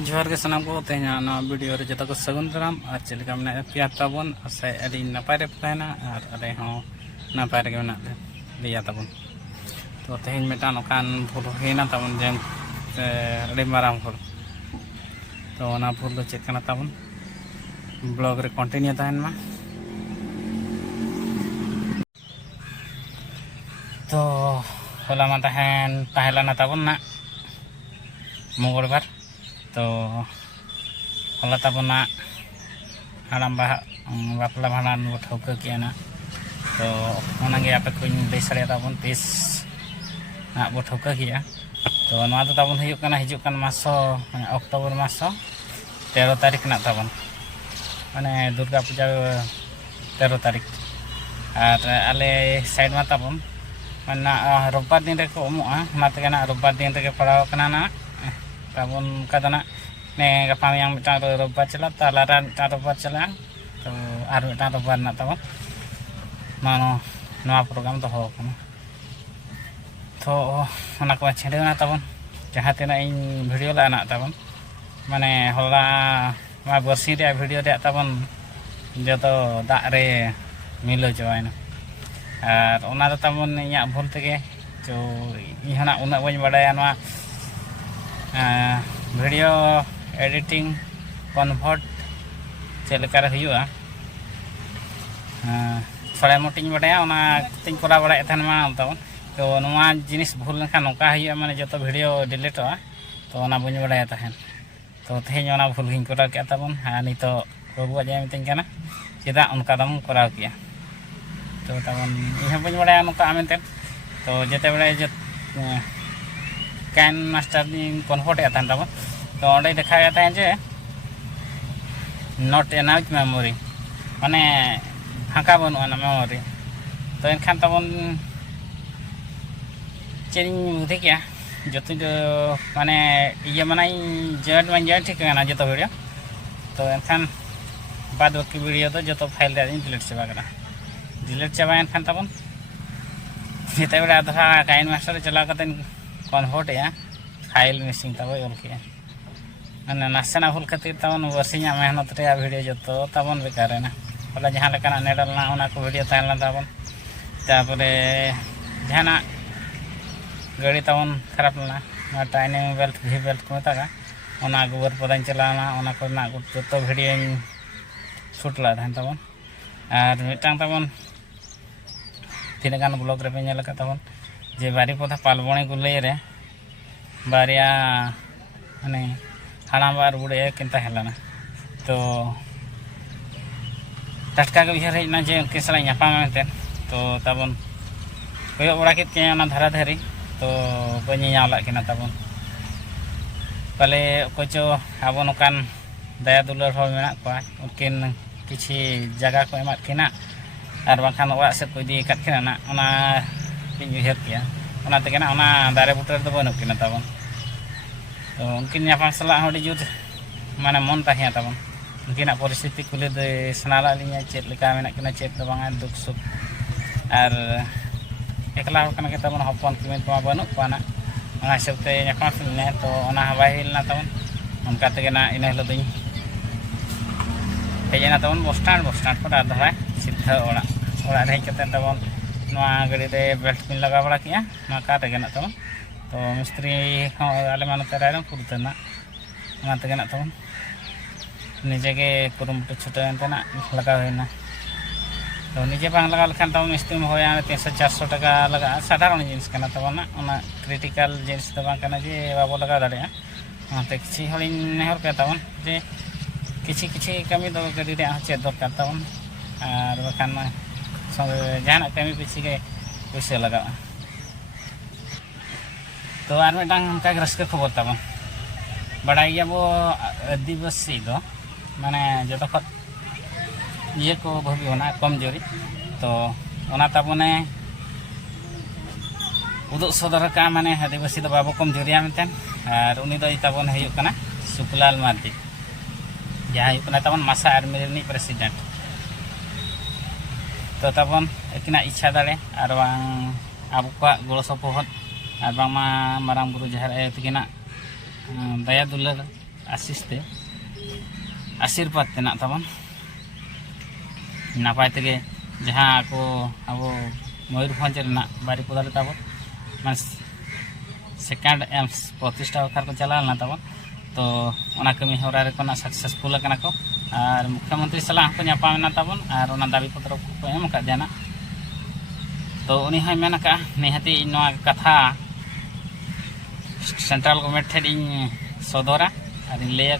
जोहार के सनाम को तेना वीडियो रे जता को सगुन दाराम और चलका मना पिया ताबन आसे अडी नपाय रे तहना और अरे हो नपाय रे मना लिया ताबन तो तेहन मेटान ओकान भूल हेना ताबन जेम अडी माराम भूल तो ओना भूल दो चेक कना ताबन ब्लॉग रे कंटिन्यू तहन मा तो होला मा तहन ताहेलाना ताबन ना मंगलबार तो होला ताबना हाड़ाम बापला भाड़ान बो ठौका किया ना तो ओनागे आपे को लई सड़े ताबन तीस ना बो ठौका किया तो नवा तो ताबन हुयुग कना हिजुग कान मासो अक्टोबर मासो 13 तारीख ना ताबन माने दुर्गा पूजा 13 तारीख और आले साइड मा ताबन माने रविवार दिन रे को उमुआ माते ना रविवार दिन रे पड़ाव कना ना ताबन कदना ने गपा yang मिटा रविवार चला तालारा मिटा रविवार चला तो आर मिटा रविवार ना ताबन मानो नवा प्रोग्राम तो हो कना तो ओना को छेड़े ना ताबन जहां तेना इन वीडियो ला ना ताबन माने होला मा बरसी रे वीडियो रे ताबन जतो दाग रे मिलो जवायना और ओना तो ताबन इया भूल तेगे जो इहना उना बन बडाया नवा वीडियो एडिटिंग कन्वर्ट चलकर हुआ थोड़ा मोटी बड़ा तीन करा बड़ा मा तब तो नवा जिनिस भूल लेकिन नौका हुआ माने जो वीडियो डिलीटोगा तो बन बड़ा तहन तो तेहन भूल हिं करा के तबन नित बाबुआ जे मितन चेदा उनका दम करा किया तो तबन इन बन बड़ा नौका मेनते तो जिते बड़े जो कैन मास्टर कन्वर्ट तब तो अंडे देखा जे नॉट एनाउच मेमोरी माने फाँका बनूँ मेमोरी तो एनखान तबन चेन बुद्धि क्या जो जो माने ये माना जॉइंट में जॉइंट ठीक है जो वीडियो तो एनखान बाद बाकी वीडियो तो जो फाइल डिलीट चाबा डिलीट चाबा एनखान तबन जिते बड़ा आधा काइन मास्टर चला कन्वर्ट फाइल मिसिंग तब ऑल किया माने नासेना भूल खातिर तबन बरसिया मेहनत रे वीडियो जो तबन बेकार ना होला जहाँ लेकाना नेडलना ओना को वीडियो तहला तबन तापरे जहाना गाड़ी तबन खराब लना टाइनिंग बेल्ट भी बेल्ट को मेता ओना गोबर पदान चलाना ओना को ना जो वीडियो शूट ला तबन और मिटांग तबन तीन गान ब्लॉग रे पे नेल का तबन जे बारी पौधा पालबणी गुलई रे बारिया माने हाड़ाम बार बुढ़े किंता हेलाना तो टटका के उहर हेजना जे उनके सला नापाम मेनते तो तबन कोयो बड़ा के धारा धारी तो बनी नाला किना तबन पले कोचो आबो नोकान दया दुलार हो मेना को उनकिन किछि जगह को एमा किना और बाखान ओरा से को इदी काट किना ना ओना बिन उहर किया ओना तेगे ना ओना दारे बुटर दो बनु किना तबन तो उनकिन नापाम सला होडी जुट माने मन ताहिया तबन उनकिना परिस्थिति कुले दे सनाला लिया चेत लेका मेना किना चेत दो बांगा दुख सुख और एकला कना के तबन हपन किमेन तो बनु पाना ओना हिसाबते नापाम फिलने तो ओना हवाई हिलना तबन उनका तेगे ना इन हेलो दिन हेजना तबन बस स्टैंड पर आधा सीधा ओड़ा ओड़ा रे कते तबन नवा गाड़ी रे बेल्ट पिन लगा बड़ा किया नवा का तेगे ना तबन तो मिस्त्री आले मानो तेरायरम पुरतना ओना तेगे ना तबन निजे के कुरुमुटु छुटा एंतना लगा होइना तो निजे बांग लगा लखान तब मिस्त्री में होया 300-400 टका लगा साधारण जिनिस कना तबना ओना क्रिटिकल जिनिस तो बांग कना जे बाबो लगा दाड़े ओनाते किछि हलिन नेहर पे तबन जे किछि कमी दो गाड़ी रे चेक दरकार तबन और बखान जहां कमी पिछि के पैसा लगा तो आर मेटांग उनका रस्के खबर तबन बड़ाई बो आदिवासी दो माने जो ये को भोगी होना कमजोरी तो ओना तबने उदुग सदर का माने आदिवासी दो बाबो कमजोरिया मेनतेन और उनी दो तबन हुयुग कना सुकलाल मार्डी जहाँ हुयुग कना तबन मासा आर्मी रिनिज प्रेसिडेंट तो तबन एकिना इच्छा दाड़े और बांग आबो को गड़ो सपोहद और बांग मारांग बुरु जहर ए तकिना दया दुलार आशीष ते आशीर्वाद तेना तबन नापाय तेगे जहाँ को अब मयूरभंज बारीपदा तब मैं सेकेंड एम्स प्रतिष्ठा बाखर को चलाना तब तो कमी हरा सक्सेसफुल को और मुख्यमंत्री सलाह को नापामेना तबन और दाबी पत्र को एम देना तो उनी हय मेन का निहाती कथा सेंट्रल गवर्नमेंट ठेन सदरा और लैया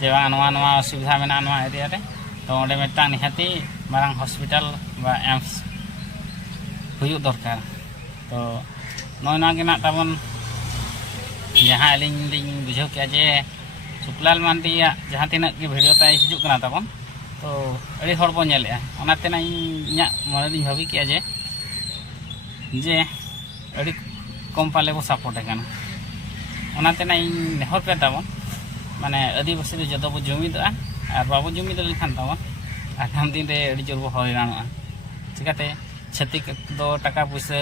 जे असुविधा में एरिया रे तो अंडे मिट्टा निहाती मारांग हॉस्पिटल बा एम्स हुयु दरकार तो नॉना तबन जहाँ अलिंग बुझे के जे सुकलाल मानदी जहाँ तीन भिडियो ताई हिजुकना तबन तो अड़ी हड़ बो नेलेआ ओनातेना इᱧ मन भावी के जे अड़ी कम पाले बो सपोर्ट करना ओनातेना इᱧ नेहर पे तबन माने आदिवासी जो बो जुमिदा और बाबू जुमिद लेखान तबन आगाम दिन रे अड़ी जोर बो हयरानोआ चिकाते छतिक दो टाका पैसा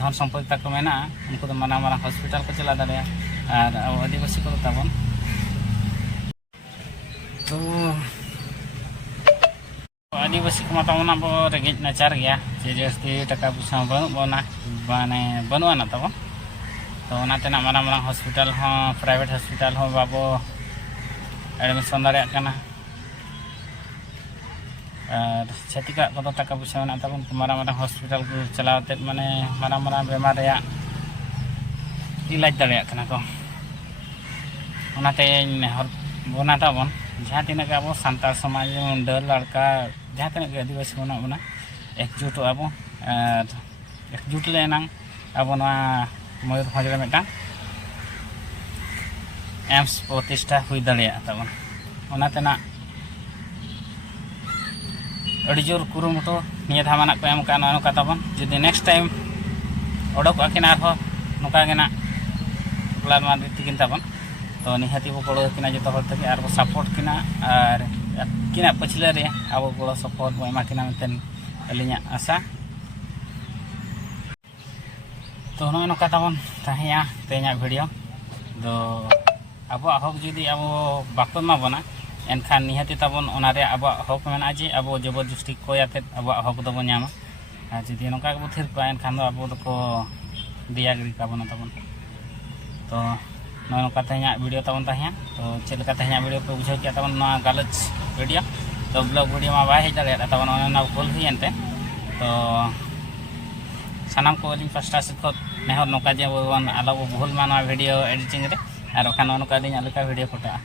धन सम्पत्ति तक मेना उनको तो माना मारा हॉस्पिटल को चला दाड़े और आदिवासी को तबन तो आदिवासी को मतलब बो रेगेज नाचार गया जे जस्ती टाका पैसा बना माने बनुआ ना तबन तो ओनातेना मारा मारा हॉस्पिटल हो प्राइवेट हॉस्पिटल हो बाबो एडमिशन दाड़े कना और छतिका को टाका पैसा में तब मारा मारा हॉस्पिटल को चलाते माने मारा मारा बेमार इलाज दाड़े को नेहर बना तबन जहाँ तीन अब सानतार समाज मुंडा लड़का जहाँ तीन आदिवासी बना बना एकजुट अब एकजुट लेना अब मयूरभंज मिट्टा एम्स प्रतिष्ठा हुई दाड़े तबन ओनातेना अड़ी जोर कुरुमुटो निया धामाना को एम का नौका तबन जुदी नेक्स्ट टाइम ओडोक आकिन आरहो नौका गेना प्लान मान रीतिकिन तबन तो निहाती बो गड़ो किना जो हर तक और सपोर्ट किना और किना पछले रे अब गड़ो सपोर्ट बो एमा किना मेनतेन अलिया आशा तो नौका तबन ताहिया तेना वीडियो तो अब हक जुदी अब बाको मा बना एनखान निहाती तबन ओनारे अब हक मेना जे अब जबरदस्ती कोयाते अब हक दबो नामा जुदी नौका बो थिर पा एनखान अब दको दिया गिरी का बना तबन तो नौका तेना वीडियो तबन ताहिया तो चलका तेना वीडियो पे बुझे के तबन ना गालच वीडियो तो ब्लॉग वीडियो मा बाय हेज दाड़े तबन ओना भूल हुयनते तो सानाम को अलिन पास्टा से खत नेहर नौका जे बन आलो भूल माना वीडियो एडिटिंग रे और ओखान नौका दिन अलका वीडियो फोटा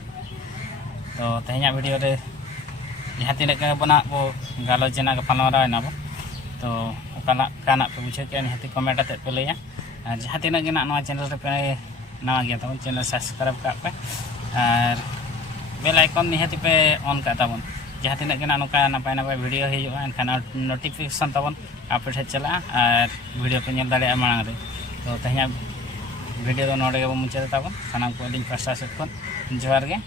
तो तेना वीडियो रे जहाँ तीन बना बो गालोच जना गपालमारा बो तो ओकाना काना पे बुझे के निहाती कमेंट आते पे लैया जहाँ तीन गे ना चैनल रे पे नवा गया तबन चैनल सब्सक्राइब का पे और बेल आइकन निहाती पे ऑन का तबन जहाँ तीन गे नौका नपाय नपाय वीडियो हिजुआ एनखान नोटिफिकेशन तबन आपे ठे चला और वीडियो पे नेल दाड़े मांग रे तो तेना वीडियो नोडे मुचाद तबन सानाम को अलिन पास्टा से जोहार गे।